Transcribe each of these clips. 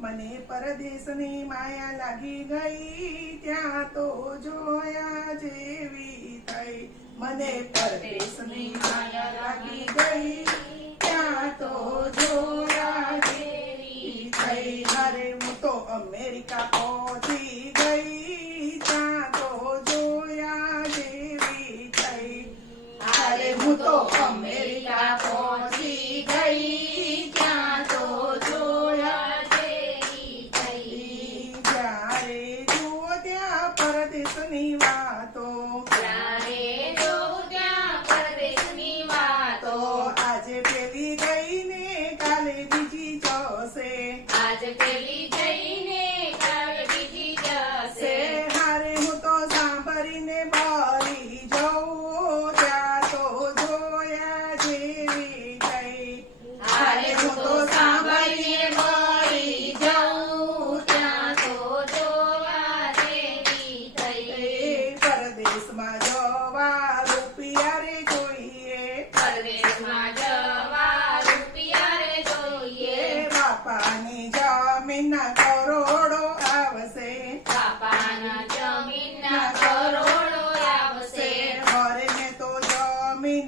મને પરદેશની માયા લાગી ગઈ ત્યાં તો જોયા જેવી થઈ મને પરદેશની માયા લાગી ગઈ ત્યાં તો જોયા જેવી થઈ અરે હું તો અમેરિકા પહોંચી સાંભળીને બોલી જવું ત્યાં તો જોયા જેવી થઈ હારે હું તો સાંભળીને મળી જાઉં ત્યાં તો જોવા જેવી થઈ. એ પરદેશમાં જવા રૂપિયા રે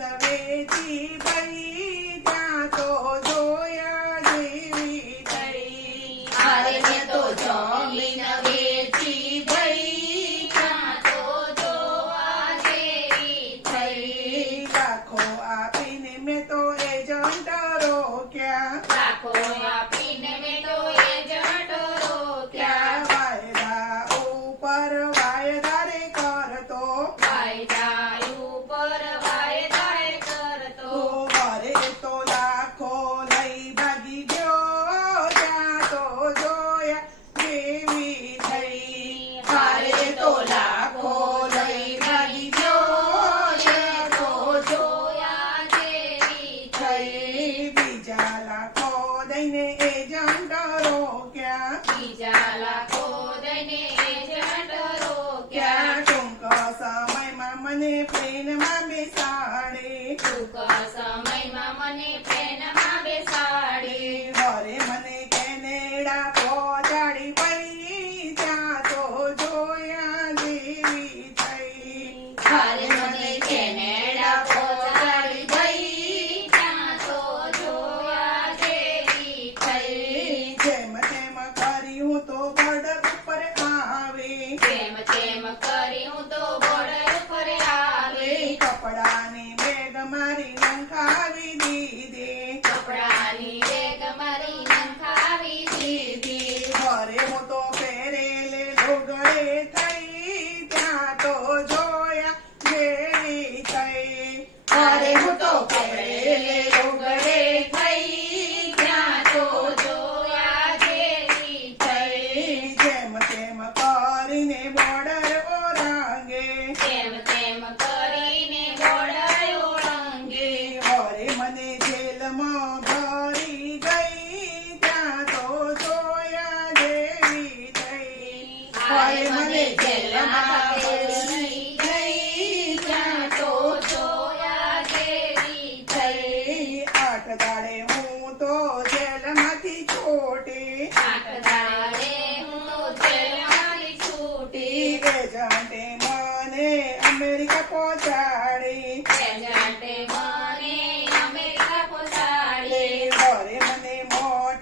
જમીન વેચી ત્યાં તો જોયા જેવી હારે મેં તો જમીન વેચી ગઈ ત્યાં તો જોવા જેવી. થઈ લાખો આપીને મેં તો એજન્ટ રોક્યા લાખો જેલમાં ભરી ગઈ ત્યાં તો સોયા જેવી થઈ હારે મને જેલમાં ભરી ગઈ. ત્યાં તો જેવી થઈ. થઈ આઠ દાડે હું તો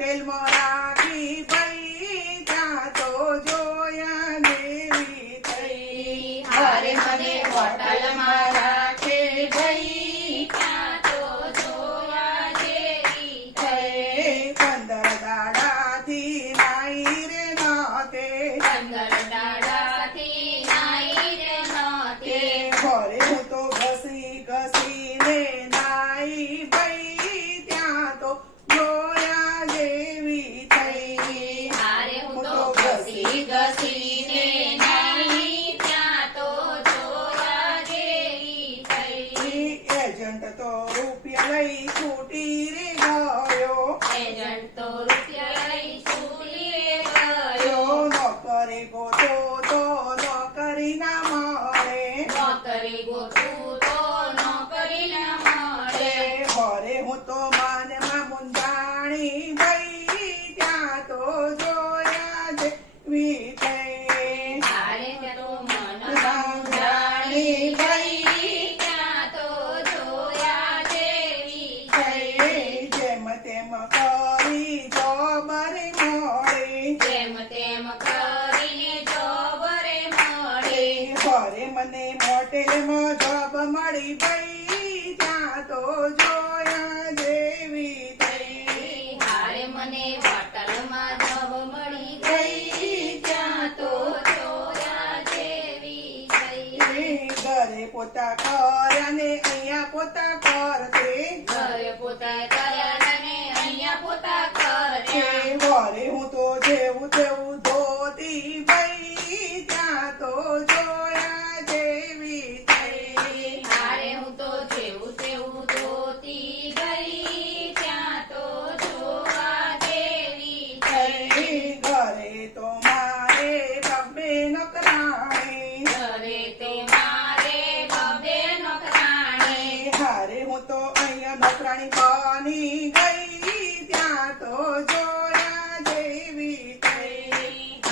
પટેલ મોરારી ભાઈ ત્યાં તો જોયા દેવી થઈ. હારે મને હોટલમાં રાખે ગઈ ત્યાં તો જોયા દેવી પંદર દાડાથી રે નાતે પંદર Oh yo.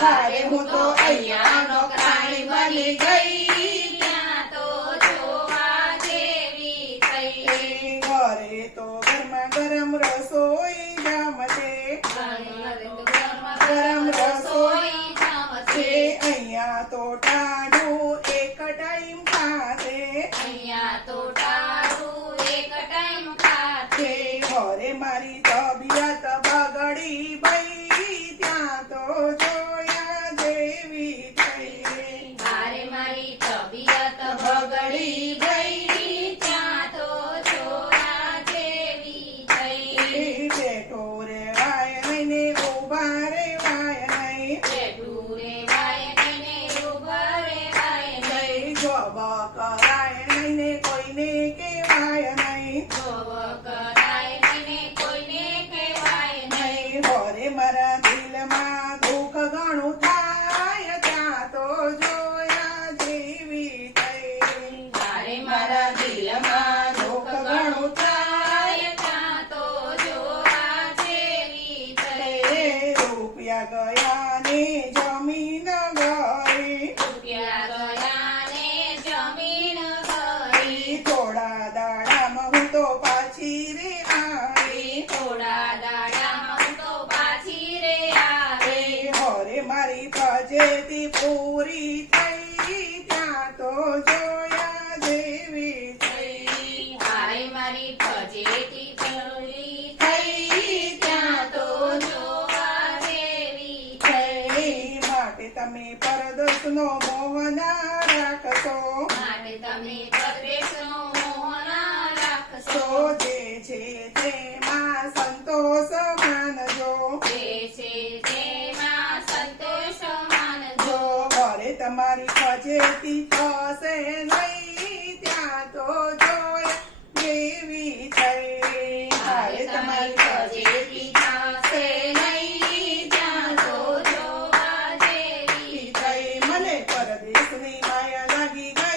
તારે હું તો અહીંયા નોકરાણી બની ગઈ. ઘરે તો ગરમા ગરમ રસોઈ જામશે. ગરમ રસોઈ જામશે. અહીંયા તો ટાઢું એક ટાઈમ પરવેશનો મોહન રાખશો. તમે પરવેશનો સંતોષ માનજો. જે છે તેમાં સંતોષ માનજો. વરે તમારી ખજેતી થશે નહીં ત્યાં તો જોય દેવી ભલે પરદેશની માયા લાગી